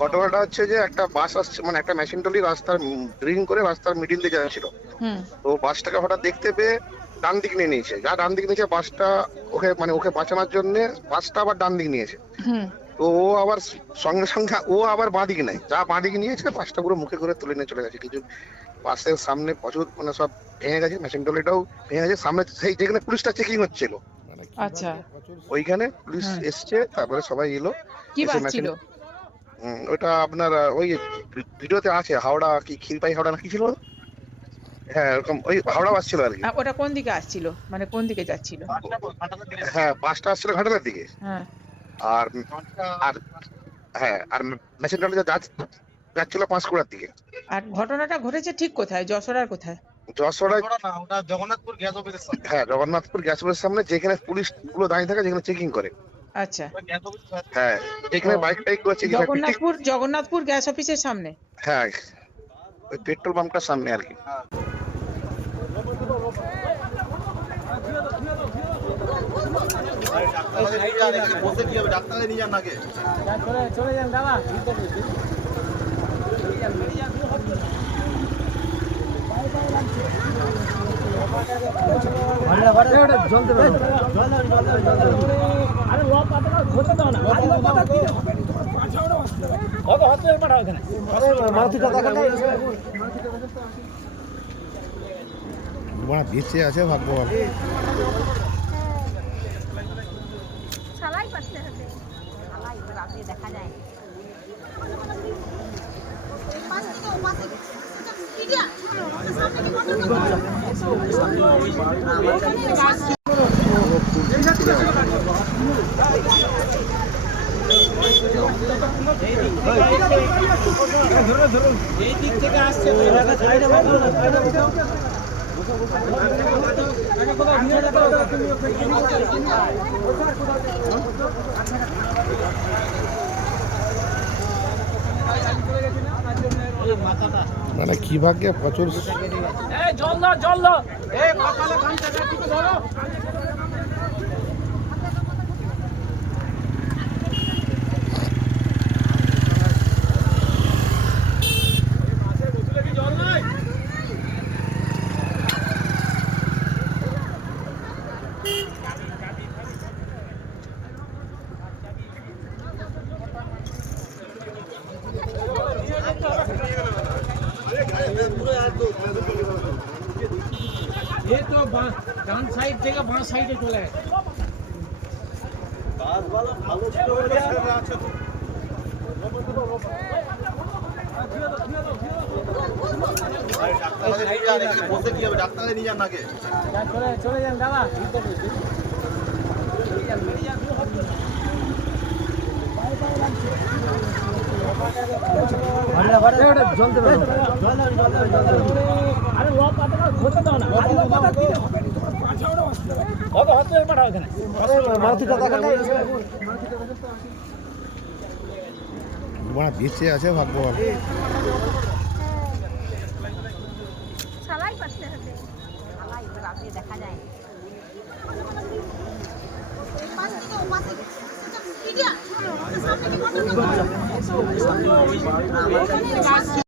ঘটনাটা হচ্ছে যে একটা বাস আসছে, মানে একটা মেশিন টলি রাস্তার ড্রিং করে রাস্তার মিডিল দিয়ে যাচ্ছিল। হুম। তো বাসটাকে হঠাৎ দেখতে পেয়ে ডান দিক নিয়ে নিয়েছে, যা ডান দিক নিয়েছে বাসটা ওকে বাঁচানোর জন্য বাসটা আবার ডান দিক নিয়েছে। হুম। তো ও আবার সঙ্গে সঙ্গে ও আবার বাঁ দিক নেয়, যা বাঁ দিক নিয়েছে বাসটা পুরো মুখে করে তুলে নিয়ে চলে গেছে। কিছু বাসের সামনে প্রচুর মানে সব ভেঙে গেছে, মেশিন টলিটাও ভেঙে গেছে। সামনে সেই যেখানে পুলিশটা চেকিং হচ্ছিল আচ্ছা। ওইখানে পুলিশ হুম। এসছে, তারপরে সবাই এলো কি এসে বাস মেশিন। ছিল? ওটা আপনার ওই ভিডিওতে আছে, হাওড়া কি খিলপাই হাওড়া না কি ছিল। হ্যাঁ এরকম ওই হাওড়া বাস ছিল আর কি। ওটা কোন দিকে আসছিল, মানে কোন দিকে যাচ্ছিল? হ্যাঁ বাসটা আসছিল ঘাটালের দিকে। হ্যাঁ। আর আর হ্যাঁ আর মেশিন টলি যাচ্ছিল পাঁশকুড়ার দিকে। আর ঘটনাটা ঘটেছে ঠিক কোথায়, যশোর কোথায়? যশোরে না, ওটা জগন্নাথপুর গ্যাস অফিসের সামনে। হ্যাঁ জগন্নাথপুর গ্যাস অফিসের সামনে, যেখানে পুলিশ গুলো দাঁড়িয়ে থাকে, যেখানে চেকিং করে। আচ্ছা। হ্যাঁ ও, যেখানে বাইক টাইক করে চেকিং হয় পিকটিক। জগন্নাথপুর গ্যাস অফিসের সামনে। হ্যাঁ ওই পেট্রোল পাম্পটার সামনে আর কি। চলে যান দাদা। বেঁচে আছে ভাগ্যবান। ছালাই করতে হবে, ছালাই রাতে দেখা যায়। এই দিক থেকে আসছে মানে কি ভাগ্যে প্রচুর। জল দাও, জল দাও। এই কপালে গামছাটা টিপে ধরো। ये तो ডান সাইড থেকে বাঁ সাইডে চলে গেছে। চলে যান দাদা। বেঁচে আছে ভাগ্যবান। ছালাই করতে হবে, ছালাই রাতে দেখা যায়।